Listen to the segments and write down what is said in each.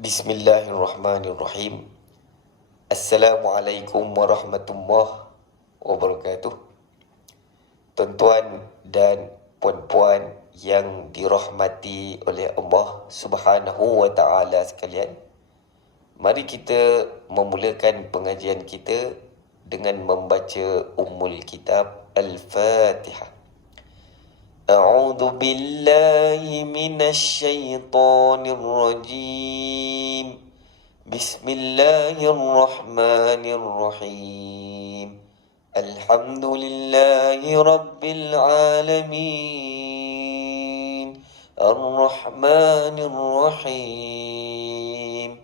Bismillahirrahmanirrahim. Assalamualaikum warahmatullahi wabarakatuh. Tuan-tuan dan puan-puan yang dirahmati oleh Allah Subhanahu wa taala sekalian, mari kita memulakan pengajian kita dengan membaca Ummul Kitab Al-Fatihah. A'udzu billahi minasy syaithanir rajim. Bismillahirrahmanirrahim. Alhamdulillahi rabbil alamin. Ar-Rahmanir Rahim.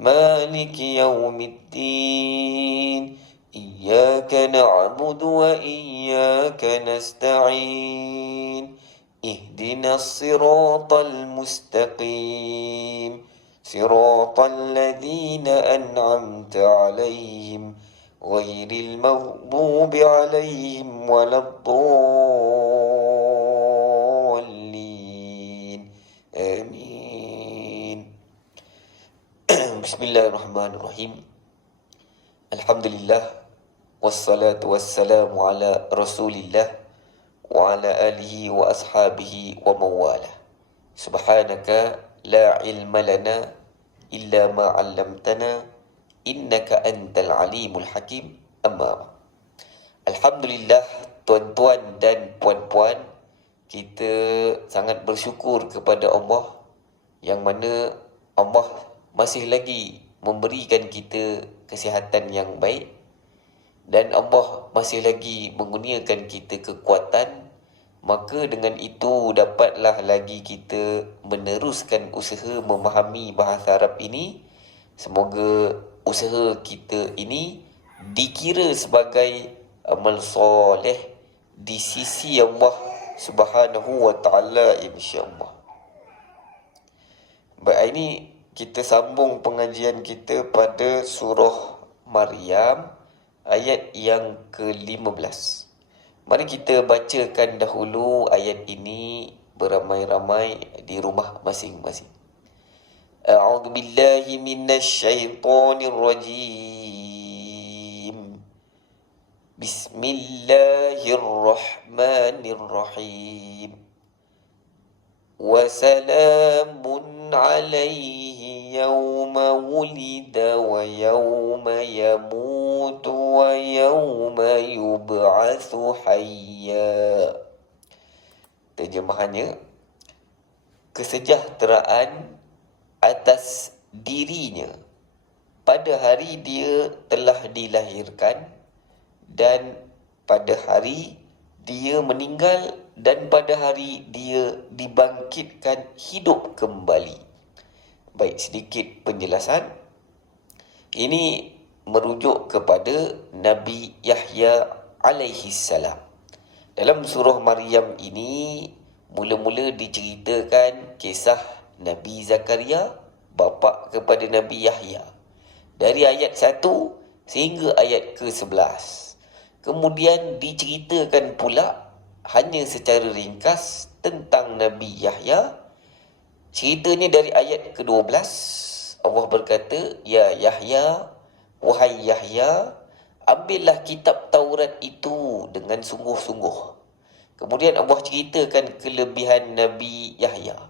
Maliki yaumiddin. Iyyaka na'budu wa iyyaka nasta'in. Ihdinas siratal mustaqim. Siratal ladzina an'amta 'alaihim ghairil maghdubi 'alaihim waladdallin. Amin. Bismillahirrahmanirrahim. Alhamdulillah. Wassalatu wassalamu ala Rasulillah wa ala alihi wa ashabihi wa mawala. Subhanaka la ilma lana illa ma 'allamtana innaka antal alimul hakim. Amma. Alhamdulillah, tuan-tuan dan puan-puan, kita sangat bersyukur kepada Allah yang mana Allah masih lagi memberikan kita kesihatan yang baik, dan Allah masih lagi mengurniakan kita kekuatan. Maka dengan itu dapatlah lagi kita meneruskan usaha memahami bahasa Arab ini. Semoga usaha kita ini dikira sebagai amal soleh di sisi Allah Subhanahu wa taala, insya-Allah. Baik, ini kita sambung pengajian kita pada surah Maryam ayat yang ke-15. Mari kita bacakan dahulu ayat ini beramai-ramai di rumah masing-masing. A'udzu billahi minasy syaithanir rajim. Bismillahirrahmanirrahim. Wa salamun alaihi yawma wulida wa yawma yamutu wa yawma yub'atsu hayya. Terjemahannya, kesejahteraan atas dirinya pada hari dia telah dilahirkan, dan pada hari dia meninggal, dan pada hari dia dibangkitkan hidup kembali. Baik, sedikit penjelasan. Ini merujuk kepada Nabi Yahya alaihi salam. Dalam surah Maryam ini mula-mula diceritakan kisah Nabi Zakaria, bapa kepada Nabi Yahya, dari ayat 1 sehingga ayat ke-11. Kemudian diceritakan pula hanya secara ringkas tentang Nabi Yahya. Ceritanya dari ayat ke-12. Allah berkata, "Ya Yahya, wahai Yahya, ambillah kitab Taurat itu dengan sungguh-sungguh." Kemudian Allah ceritakan kelebihan Nabi Yahya.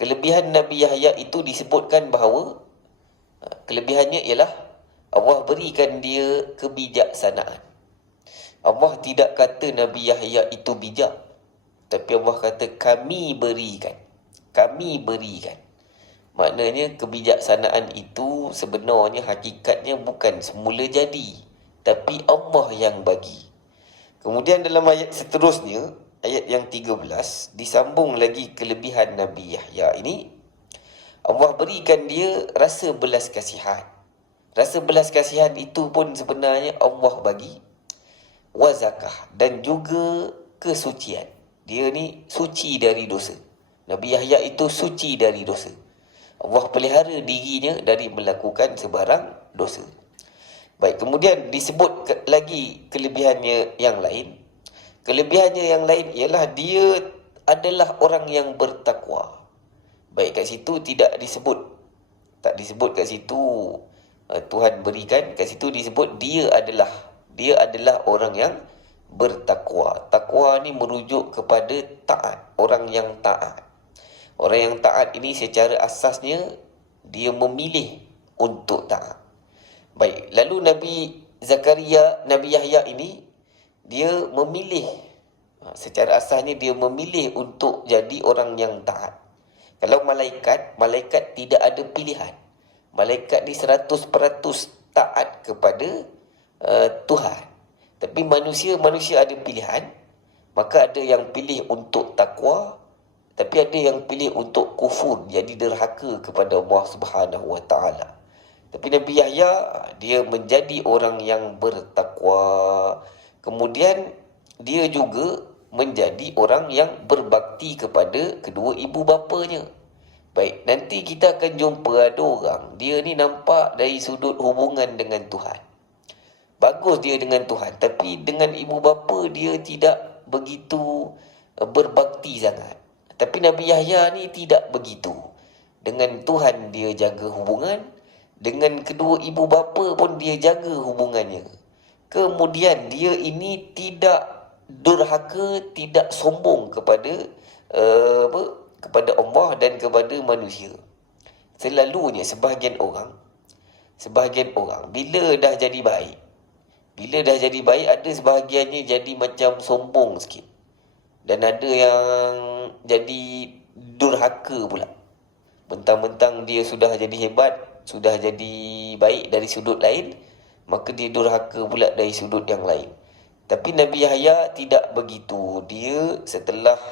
Kelebihan Nabi Yahya itu disebutkan bahawa kelebihannya ialah Allah berikan dia kebijaksanaan. Allah tidak kata Nabi Yahya itu bijak, tapi Allah kata kami berikan. Kami berikan. Maknanya kebijaksanaan itu sebenarnya hakikatnya bukan semula jadi, tapi Allah yang bagi. Kemudian dalam ayat seterusnya, ayat yang 13, disambung lagi kelebihan Nabi Yahya ini. Allah berikan dia rasa belas kasihan. Rasa belas kasihan itu pun sebenarnya Allah bagi. Wazakah, dan juga kesucian. Dia ni suci dari dosa. Nabi Yahya itu suci dari dosa. Allah pelihara dirinya dari melakukan sebarang dosa. Baik, kemudian disebut lagi kelebihannya yang lain. Kelebihannya yang lain ialah dia adalah orang yang bertakwa. Baik, kat situ tidak disebut tak disebut kat situ Tuhan berikan, kat situ disebut dia adalah orang yang bertakwa. Takwa ni merujuk kepada taat, orang yang taat. Orang yang taat ini secara asasnya dia memilih untuk taat. Baik, lalu Nabi Zakaria, Nabi Yahya ini dia memilih, secara asasnya dia memilih untuk jadi orang yang taat. Kalau malaikat tidak ada pilihan. Malaikat ni 100% taat kepada Tuhan. Tapi manusia ada pilihan. Maka ada yang pilih untuk takwa, tapi ada yang pilih untuk kufur, jadi derhaka kepada Allah Subhanahu Wa Taala. Tapi Nabi Yahya dia menjadi orang yang bertakwa. Kemudian dia juga menjadi orang yang berbakti kepada kedua ibu bapanya. Baik, nanti kita akan jumpa ada orang, dia ni nampak dari sudut hubungan dengan Tuhan. Bagus dia dengan Tuhan, tapi dengan ibu bapa dia tidak begitu berbakti sangat. Tapi Nabi Yahya ni tidak begitu. Dengan Tuhan dia jaga hubungan, dengan kedua ibu bapa pun dia jaga hubungannya. Kemudian dia ini tidak durhaka, tidak sombong kepada kepada Allah dan kepada manusia. Selalunya sebahagian orang bila dah jadi baik, ada sebahagiannya jadi macam sombong sikit. Dan ada yang jadi durhaka pula. Mentang-mentang dia sudah jadi hebat, sudah jadi baik dari sudut lain, maka dia durhaka pula dari sudut yang lain. Tapi Nabi Yahya tidak begitu. Dia setelah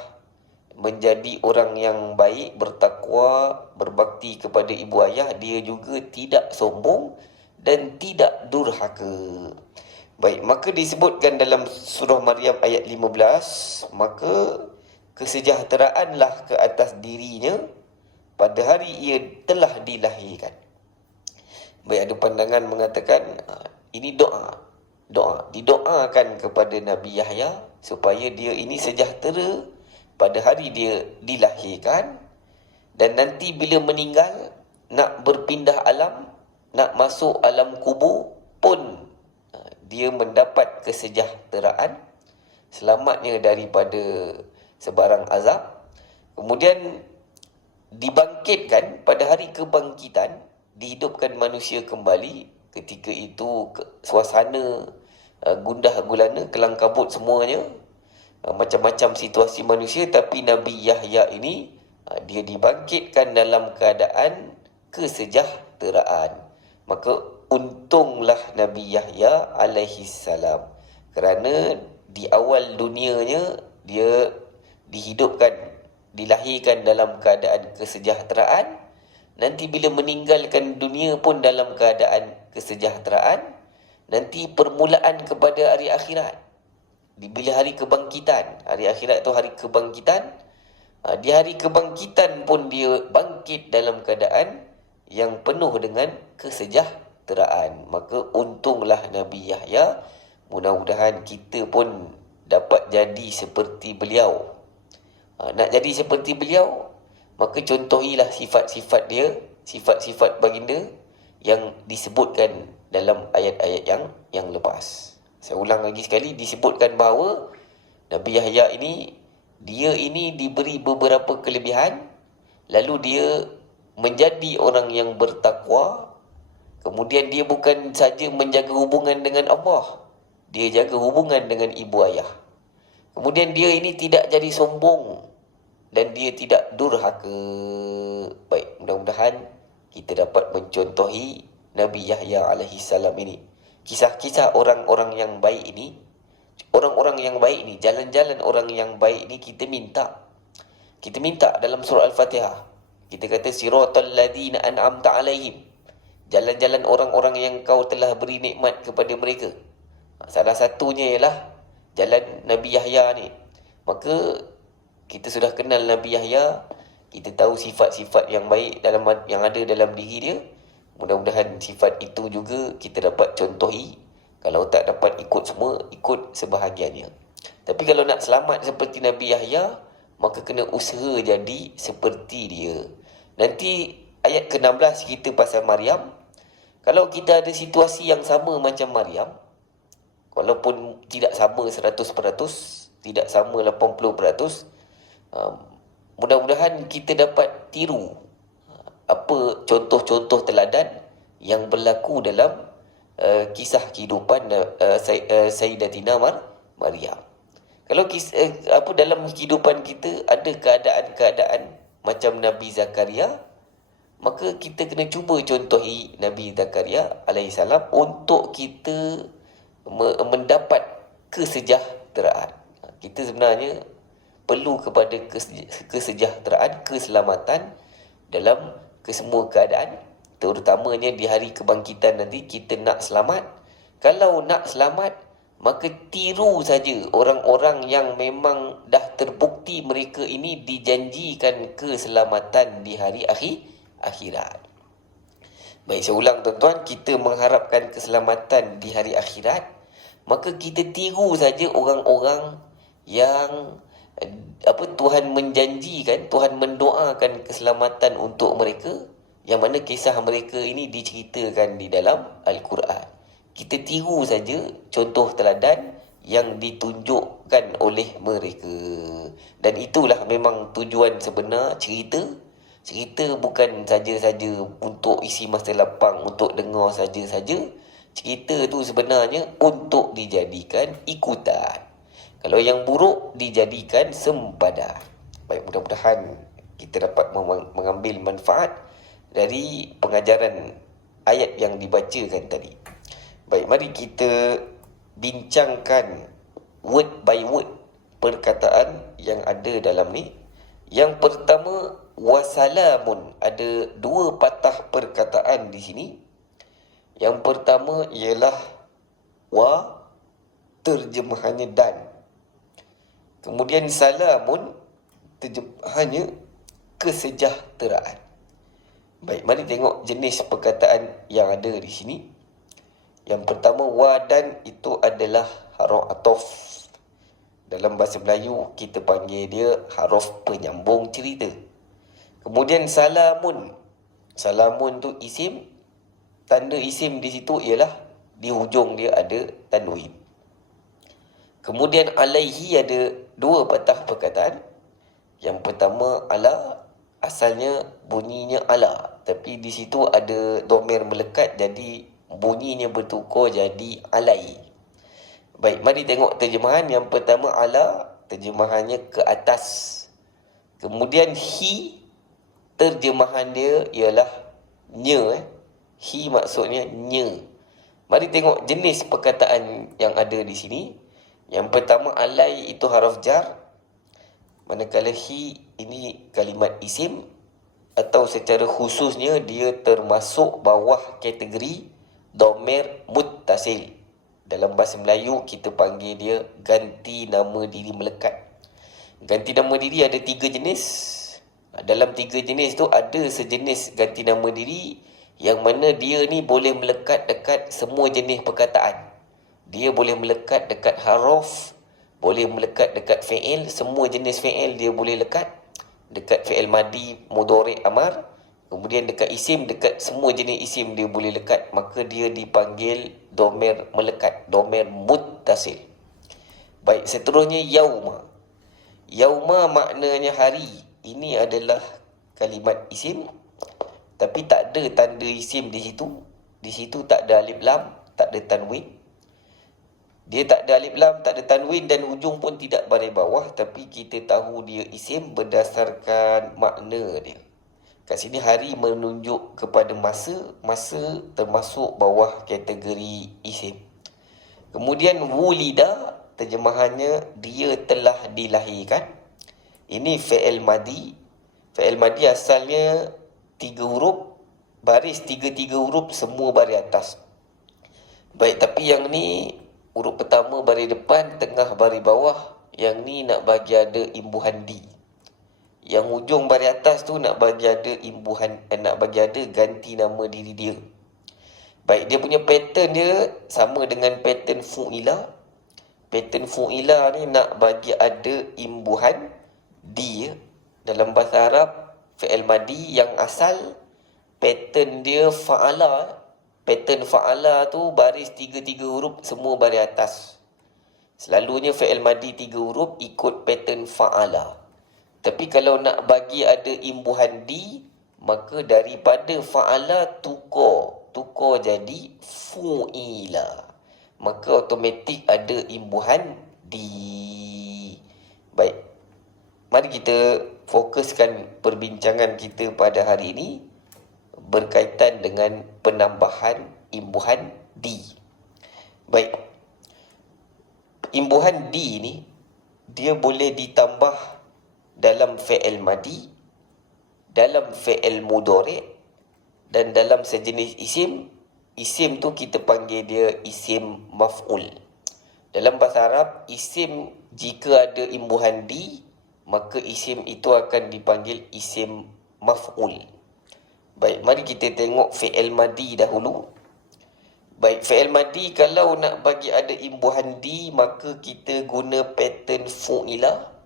menjadi orang yang baik, bertakwa, berbakti kepada ibu ayah, dia juga tidak sombong dan tidak durhaka. Baik, maka disebutkan dalam surah Maryam ayat 15, maka kesejahteraanlah ke atas dirinya pada hari ia telah dilahirkan. Baik, ada pandangan mengatakan ini doa. Didoakan kepada Nabi Yahya supaya dia ini sejahtera pada hari dia dilahirkan, dan nanti bila meninggal nak berpindah alam, nak masuk alam kubur pun dia mendapat kesejahteraan, selamatnya daripada sebarang azab. Kemudian dibangkitkan pada hari kebangkitan, dihidupkan manusia kembali. Ketika itu suasana gundah gulana, kelang kabut semuanya, macam-macam situasi manusia. Tapi Nabi Yahya ini dia dibangkitkan dalam keadaan kesejahteraan. Maka untunglah Nabi Yahya alaihi salam, kerana di awal dunianya dia dilahirkan dalam keadaan kesejahteraan. Nanti bila meninggalkan dunia pun dalam keadaan kesejahteraan. Nanti permulaan kepada hari akhirat, bila hari kebangkitan, hari akhirat itu hari kebangkitan, di hari kebangkitan pun dia bangkit dalam keadaan yang penuh dengan kesejahteraan. Maka untunglah Nabi Yahya. Mudah-mudahan kita pun dapat jadi seperti beliau. Nak jadi seperti beliau, maka contohilah sifat-sifat dia, sifat-sifat baginda yang disebutkan dalam ayat-ayat yang lepas. Saya ulang lagi sekali, disebutkan bahawa Nabi Yahya ini, dia ini diberi beberapa kelebihan, lalu dia menjadi orang yang bertakwa. Kemudian dia bukan saja menjaga hubungan dengan Allah, dia jaga hubungan dengan ibu ayah. Kemudian dia ini tidak jadi sombong dan dia tidak durhaka. Baik, mudah-mudahan kita dapat mencontohi Nabi Yahya alaihi salam ini. Kisah-kisah orang-orang yang baik ini, jalan-jalan orang yang baik ini kita minta dalam surah Al-Fatihah. Kita kata siratal ladzina an'amta alaihim, jalan-jalan orang-orang yang kau telah beri nikmat kepada mereka. Salah satunya ialah jalan Nabi Yahya ni. Maka kita sudah kenal Nabi Yahya, kita tahu sifat-sifat yang baik yang ada dalam diri dia. Mudah-mudahan sifat itu juga kita dapat contohi. Kalau tak dapat ikut semua, ikut sebahagiannya. Tapi kalau nak selamat seperti Nabi Yahya, maka kena usaha jadi seperti dia. Nanti ayat ke-16 cerita pasal Maryam. Kalau kita ada situasi yang sama macam Maryam, walaupun tidak sama 100%, tidak sama 80%, mudah-mudahan kita dapat tiru apa contoh-contoh teladan yang berlaku dalam kisah kehidupan Sayyidatina Maryam. Kalau dalam kehidupan kita ada keadaan-keadaan macam Nabi Zakaria, maka kita kena cuba contohi Nabi Zakaria alaihissalam untuk kita mendapat kesejahteraan. Kita sebenarnya perlu kepada kesejahteraan, keselamatan dalam kesemua keadaan, terutamanya di hari kebangkitan nanti kita nak selamat. Kalau nak selamat, maka tiru saja orang-orang yang memang dah terbukti mereka ini dijanjikan keselamatan di hari akhirat. Baik, saya ulang tuan-tuan, kita mengharapkan keselamatan di hari akhirat, maka kita tiru saja orang-orang yang Tuhan menjanjikan, Tuhan mendoakan keselamatan untuk mereka, yang mana kisah mereka ini diceritakan di dalam Al-Quran. Kita tiru saja contoh teladan yang ditunjukkan oleh mereka. Dan itulah memang tujuan sebenar cerita. Cerita bukan saja-saja untuk isi masa lapang, untuk dengar saja-saja. Cerita tu sebenarnya untuk dijadikan ikutan. Kalau yang buruk dijadikan sempadan. Baik, mudah-mudahan kita dapat mengambil manfaat dari pengajaran ayat yang dibacakan tadi. Baik, mari kita bincangkan word by word perkataan yang ada dalam ni. Yang pertama, wasalamun. Ada dua patah perkataan di sini. Yang pertama ialah wa, terjemahannya dan. Kemudian salamun, terjemahannya kesejahteraan. Baik, mari tengok jenis perkataan yang ada di sini. Yang pertama, wa dan, itu adalah haruf atof. Dalam bahasa Melayu, kita panggil dia haruf penyambung cerita. Kemudian salamun. Salamun tu isim. Tanda isim di situ ialah di hujung dia ada tanwin. Kemudian alaihi, ada dua patah perkataan. Yang pertama ala, asalnya bunyinya ala, tapi di situ ada domir melekat, jadi bunyinya bertukar jadi alai. Baik, mari tengok terjemahan. Yang pertama ala, terjemahannya ke atas. Kemudian hi, terjemahan dia ialah nya. Hi maksudnya nya. Mari tengok jenis perkataan yang ada di sini. Yang pertama alai itu haraf jar, manakala hi ini kalimat isim, atau secara khususnya dia termasuk bawah kategori domir muttasil. Dalam bahasa Melayu kita panggil dia ganti nama diri melekat. Ganti nama diri ada 3 jenis. Dalam 3 jenis tu ada sejenis ganti nama diri yang mana dia ni boleh melekat dekat semua jenis perkataan. Dia boleh melekat dekat haruf, boleh melekat dekat fi'il, semua jenis fi'il dia boleh lekat. Dekat fi'il madi, mudhari', amar. Kemudian dekat isim, dekat semua jenis isim dia boleh lekat. Maka dia dipanggil domir melekat, domir muttasil. Baik, seterusnya yauma. Yauma maknanya hari. Ini adalah kalimat isim, tapi tak ada tanda isim di situ. Di situ tak ada alif lam, tak ada tanwin. Dia tak ada alif lam, tak ada tanwin, dan hujung pun tidak baris bawah, tapi kita tahu dia isim berdasarkan makna dia. Kat sini hari menunjuk kepada masa, masa termasuk bawah kategori isim. Kemudian wulida, terjemahannya dia telah dilahirkan. Ini fi'il madi. Fi'il madi asalnya 3 huruf, baris 3 huruf, semua baris atas. Baik, tapi yang ni huruf pertama baris depan, tengah baris bawah. Yang ni nak bagi ada imbuhan di. Yang hujung baris atas tu nak bagi ada imbuhan, nak bagi ada ganti nama diri dia. Baik, dia punya pattern dia sama dengan pattern fu'ila. Pattern fu'ila ni nak bagi ada imbuhan di. Dalam bahasa Arab, fi'il madi yang asal pattern dia fa'ala. Pattern fa'ala tu baris 3 huruf semua baris atas. Selalunya fi'il madi 3 huruf ikut pattern fa'ala. Tapi kalau nak bagi ada imbuhan di, maka daripada fa'ala tukar jadi fu'ila. Maka automatik ada imbuhan di. Baik. Mari kita fokuskan perbincangan kita pada hari ini berkaitan dengan penambahan imbuhan di. Baik. Imbuhan di ni dia boleh ditambah dalam fi'il madi, dalam fi'il mudhari' dan dalam sejenis isim. Isim tu kita panggil dia isim maf'ul. Dalam bahasa Arab, isim jika ada imbuhan di, maka isim itu akan dipanggil isim maf'ul. Baik, mari kita tengok fi'il madi dahulu. Baik, fi'il madi kalau nak bagi ada imbuhan di, maka kita guna pattern fu'ila.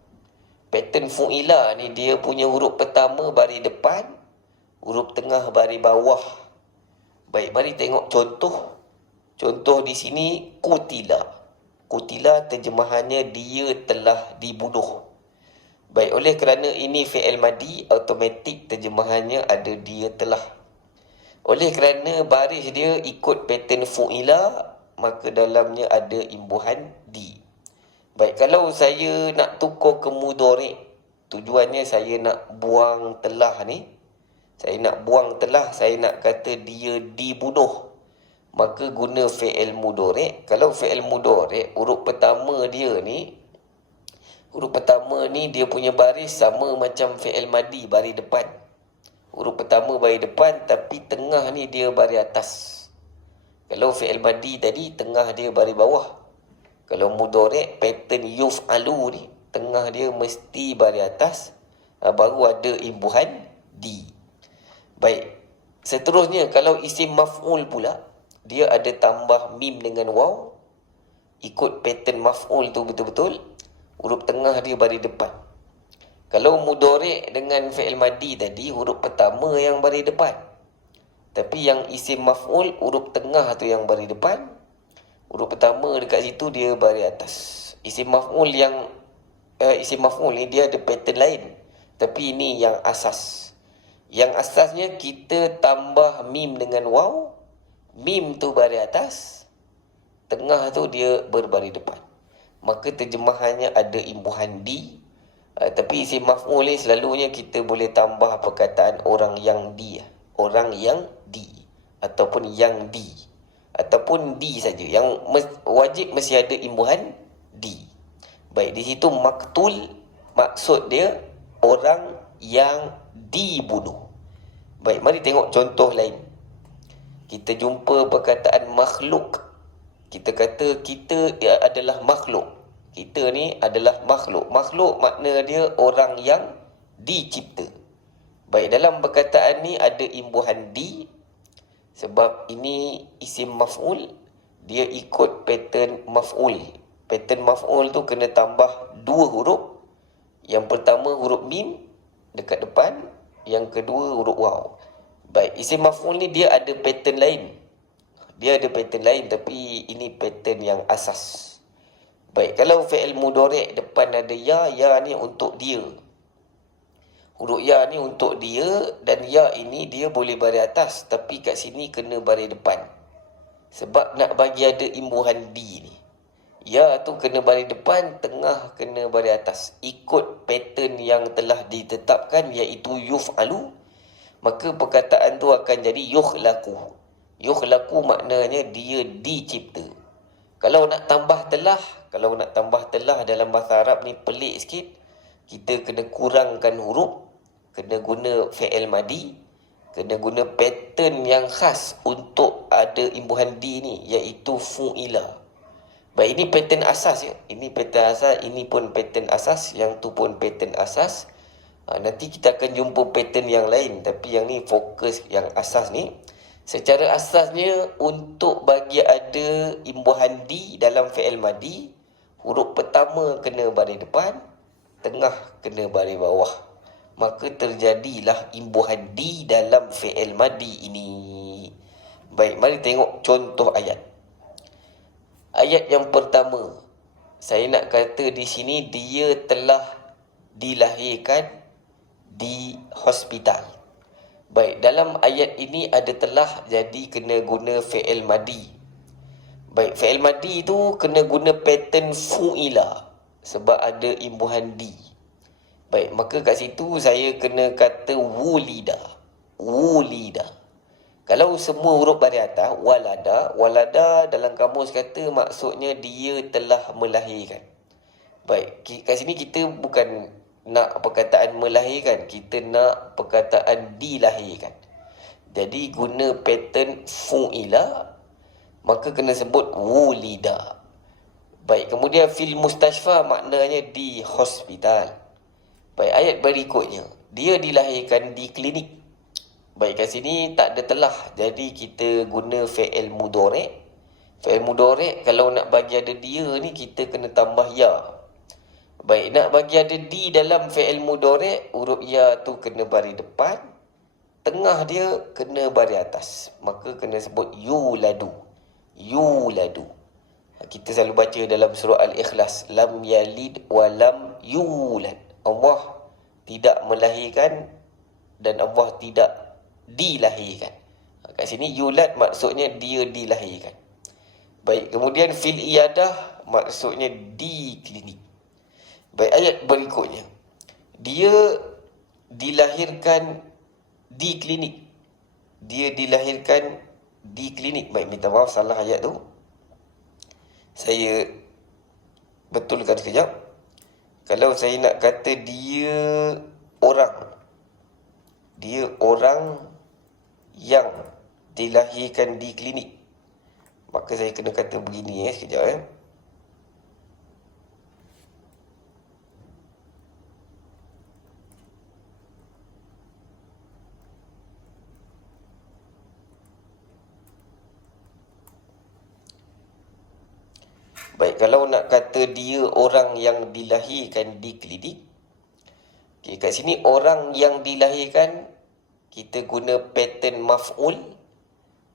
Pattern fu'ila ni dia punya huruf pertama baris depan, huruf tengah baris bawah. Baik, mari tengok contoh. Contoh di sini qutila. Qutila terjemahannya dia telah dibunuh. Baik, oleh kerana ini fi'il madi, automatik terjemahannya ada dia telah. Oleh kerana baris dia ikut pattern fu'ila, maka dalamnya ada imbuhan di. Baik, kalau saya nak tukar ke mudhari', tujuannya saya nak buang telah ni. Saya nak buang telah, saya nak kata dia dibunuh. Maka guna fi'il mudhari'. Kalau fi'il mudhari', huruf pertama dia ni, huruf pertama ni dia punya baris sama macam fi'il madi, baris depan. Huruf pertama baris depan, tapi tengah ni dia baris atas. Kalau fi'il madi tadi, tengah dia baris bawah. Kalau mudhari' pattern yuf'alu ni, tengah dia mesti baris atas, baru ada imbuhan di. Baik, seterusnya kalau isim maf'ul pula, dia ada tambah mim dengan waw. Ikut pattern maf'ul tu betul-betul, huruf tengah dia baris depan. Kalau mudhari' dengan fi'il madi tadi, huruf pertama yang baris depan. Tapi yang isim maf'ul, huruf tengah tu yang baris depan. Huruf pertama dekat situ dia baris atas. Isim maf'ul ni dia ada pattern lain. Tapi ini yang asas. Yang asasnya kita tambah mim dengan waw. Mim tu baris atas, tengah tu dia berbaris depan. Maka terjemahannya ada imbuhan di. Tapi isim maf'ul ni selalunya kita boleh tambah perkataan orang yang di. Orang yang di. Ataupun yang di. Ataupun di saja. Yang wajib mesti ada imbuhan di. Baik, di situ maktul, maksud dia orang yang dibunuh. Baik, mari tengok contoh lain. Kita jumpa perkataan makhluk. Kita kata kita adalah makhluk. Kita ni adalah makhluk. Makhluk makna dia orang yang dicipta. Baik, dalam perkataan ni ada imbuhan di. Sebab ini isim maf'ul, dia ikut pattern maf'ul. Pattern maf'ul tu kena tambah 2 huruf. Yang pertama huruf mim dekat depan, yang kedua huruf waw. Baik, isim maf'ul ni dia ada pattern lain. Dia ada pattern lain, tapi ini pattern yang asas. Baik, kalau fi'il mudhari' depan ada ya, ya ni untuk dia. Huruf ya ni untuk dia, dan ya ini dia boleh baris atas, tapi kat sini kena baris depan. Sebab nak bagi ada imbuhan di ni. Ya tu kena baris depan, tengah kena baris atas. Ikut pattern yang telah ditetapkan, iaitu yuf'alu. Maka perkataan tu akan jadi yukhlaku. Yukhlaku maknanya dia dicipta. Kalau nak tambah telah dalam bahasa Arab ni pelik sikit. Kita kena kurangkan huruf, kena guna fi'il madi, kena guna pattern yang khas untuk ada imbuhan di ni, iaitu fu'ila. Baik, ini pattern asas ya. Ini pattern asas, ini pun pattern asas, yang tu pun pattern asas. Nanti kita akan jumpa pattern yang lain, tapi yang ni fokus yang asas ni. Secara asasnya, untuk bagi ada imbuhan di dalam fi'il madi, huruf pertama kena baris depan, tengah kena baris bawah. maka terjadilah imbuhan di dalam fi'il madi ini. Baik, mari tengok contoh ayat. Ayat yang pertama, saya nak kata di sini dia telah dilahirkan di hospital. Baik, dalam ayat ini ada telah, jadi kena guna fi'il madi. Baik, fi'il madi tu kena guna pattern fu'ila sebab ada imbuhan di. Baik, maka kat situ saya kena kata wulida. Wulida. Kalau semua huruf baris atas, walada, walada dalam kamus kata maksudnya dia telah melahirkan. Baik, kat sini kita bukan nak perkataan melahirkan, kita nak perkataan dilahirkan. Jadi guna pattern fu'ila, maka kena sebut wulida. Baik, kemudian fil mustashfa maknanya di hospital. Baik, ayat berikutnya, dia dilahirkan di klinik. Baik, kat sini tak ada telah, jadi kita guna fi'il mudhari'. Fi'il mudhari' kalau nak bagi ada dia ni kita kena tambah ya. Baik, nak bagi ada di dalam fi'il mudhari', huruf ya tu kena baris depan, tengah dia kena baris atas, maka kena sebut yuladu. Yuladu. Kita selalu baca dalam surah Al-Ikhlas, lam yalid wa lam yulad. Allah tidak melahirkan dan Allah tidak dilahirkan. Kat sini yulad maksudnya dia dilahirkan. Baik, kemudian fil iyadah maksudnya di klinik. Baik, ayat berikutnya, dia dilahirkan di klinik. Dia dilahirkan di klinik. Baik, minta maaf salah ayat tu, saya betulkan sekejap. Kalau saya nak kata dia orang yang dilahirkan di klinik, maka saya kena kata begini sekejap. Baik, kalau nak kata dia orang yang dilahirkan di klinik, okay, kat sini orang yang dilahirkan kita guna pattern maf'ul,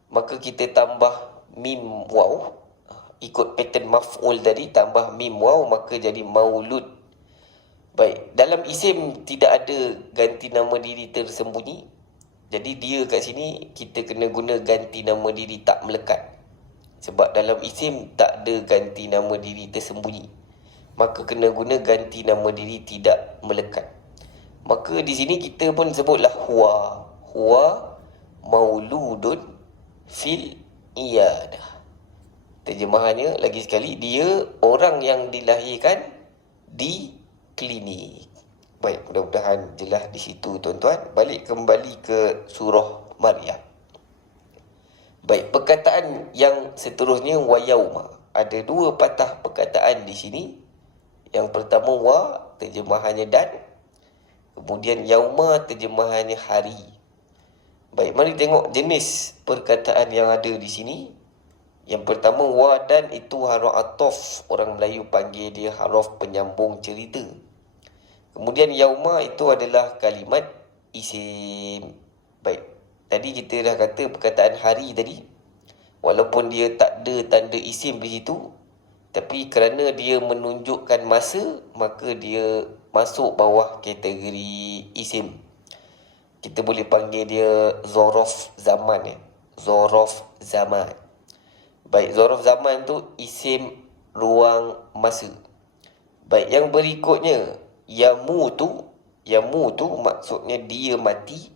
maka kita tambah mim waw. Ikut pattern maf'ul tadi, tambah mim waw, maka jadi maulud. Baik, dalam isim tidak ada ganti nama diri tersembunyi, jadi dia kat sini kita kena guna ganti nama diri tak melekat. Sebab dalam isim tak ada ganti nama diri tersembunyi, maka kena guna ganti nama diri tidak melekat. Maka di sini kita pun sebutlah huwa. Huwa mauludun fil iyadah. Terjemahannya lagi sekali, dia orang yang dilahirkan di klinik. Baik, mudah-mudahan jelas di situ tuan-tuan. Balik kembali ke surah Maryam. Baik, perkataan yang seterusnya wa yauma. Ada dua patah perkataan di sini. Yang pertama wa, terjemahannya dan. Kemudian yauma, terjemahannya hari. Baik, mari tengok jenis perkataan yang ada di sini. Yang pertama wa dan, itu haruf atof. Orang Melayu panggil dia haruf penyambung cerita. Kemudian yauma itu adalah kalimat isim. Baik, tadi kita dah kata perkataan hari tadi, walaupun dia tak ada tanda isim di situ, tapi kerana dia menunjukkan masa, maka dia masuk bawah kategori isim. Kita boleh panggil dia zorof zaman. Zorof zaman. Baik, zorof zaman tu isim ruang masa. Baik, yang berikutnya yamutu. Yamutu maksudnya dia mati.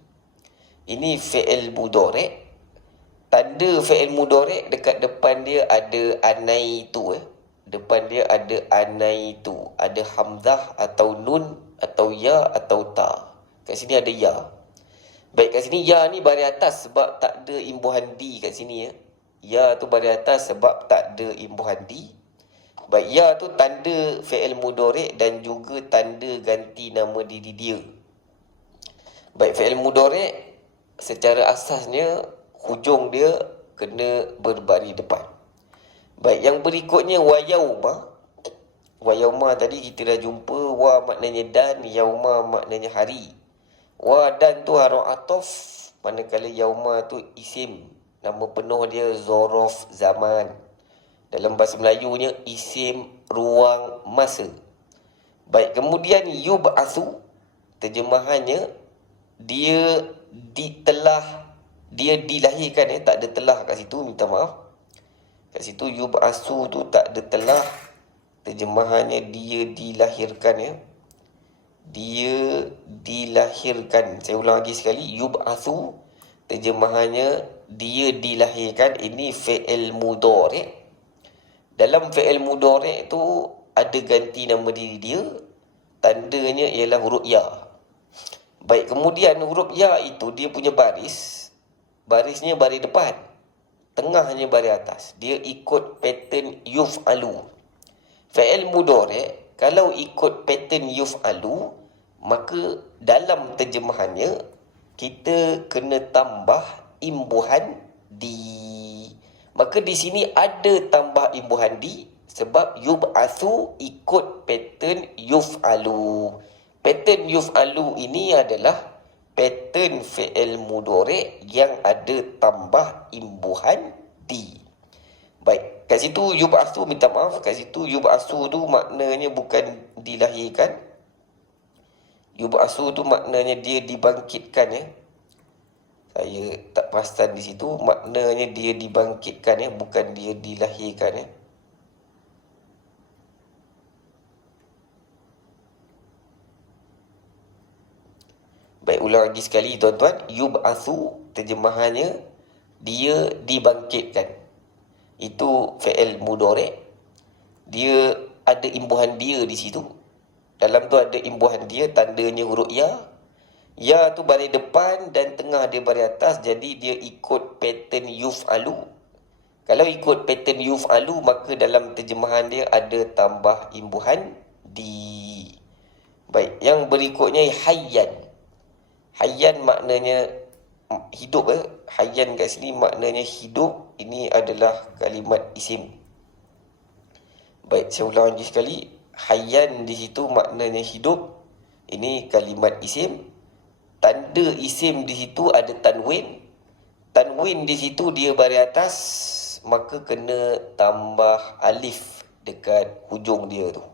Ini fi'il mudhari'. Tanda fi'il mudhari' dekat depan dia ada anaitu. Depan dia ada anaitu. Ada hamzah atau nun atau ya atau ta. Kat sini ada ya. Baik, kat sini ya ni baris atas sebab tak ada imbuhan di kat sini. Ya tu baris atas sebab tak ada imbuhan di. Baik, ya tu tanda fi'il mudhari' dan juga tanda ganti nama diri dia. Baik, fi'il mudhari' secara asasnya hujung dia kena berbaris depan. Baik, yang berikutnya wa yauma. Wa yauma tadi kita dah jumpa, wa maknanya dan, yauma maknanya hari. Wa dan tu haruf atof, manakala yauma tu isim. Nama penuh dia zorof zaman. Dalam bahasa Melayunya isim ruang masa. Baik, kemudian yub'atsu, terjemahannya dia dia dilahirkan, tak ada telah kat situ, minta maaf. Kat situ yub'atsu tu tak ada telah, terjemahannya dia dilahirkan ya. Dia dilahirkan. Saya ulang lagi sekali, yub'atsu terjemahannya dia dilahirkan. Ini fi'il mudhari'. Dalam fi'il mudhari' tu ada ganti nama diri dia, tandanya ialah huruf ya. Baik, kemudian huruf ya itu dia punya barisnya baris depan, tengahnya baris atas. Dia ikut pattern yuf'alu. Fi'il mudhari' kalau ikut pattern yuf'alu, maka dalam terjemahannya kita kena tambah imbuhan di. Maka di sini ada tambah imbuhan di sebab yub'atsu ikut pattern yuf'alu. Pattern yuf'alu ini adalah pattern fi'il mudhari' yang ada tambah imbuhan di. Baik, kat situ yub'atsu, minta maaf, kat situ yub'atsu tu maknanya bukan dilahirkan. Yub'atsu tu maknanya dia dibangkitkan ya. Saya tak perasan di situ, maknanya dia dibangkitkan ya, bukan dia dilahirkan ya. Baik, ulang lagi sekali tuan-tuan. Yub'atsu terjemahannya dia dibangkitkan. Itu fi'il mudhari'. Dia ada imbuhan dia di situ. Dalam tu ada imbuhan dia, tandanya huruf ya. Ya tu baris depan dan tengah dia baris atas, jadi dia ikut pattern yuf'alu. Kalau ikut pattern yuf'alu, maka dalam terjemahan dia ada tambah imbuhan di. Baik, yang berikutnya hayyan. Hayyan maknanya hidup ya. Hayyan kat sini maknanya hidup. Ini adalah kalimat isim. Baik, saya ulang lagi sekali. Hayyan di situ maknanya hidup. Ini kalimat isim. Tanda isim di situ ada tanwin. Tanwin di situ dia baris atas, maka kena tambah alif dekat hujung dia tu.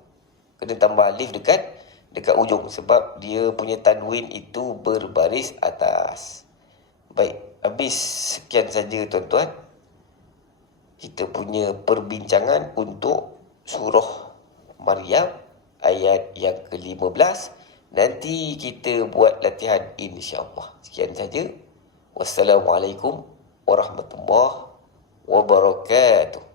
Kena tambah alif dekat ujung sebab dia punya tanwin itu berbaris atas. Baik, habis sekian saja tuan-tuan kita punya perbincangan untuk surah Maryam ayat yang ke-15. Nanti kita buat latihan insya-Allah. Sekian saja. Wassalamualaikum warahmatullahi wabarakatuh.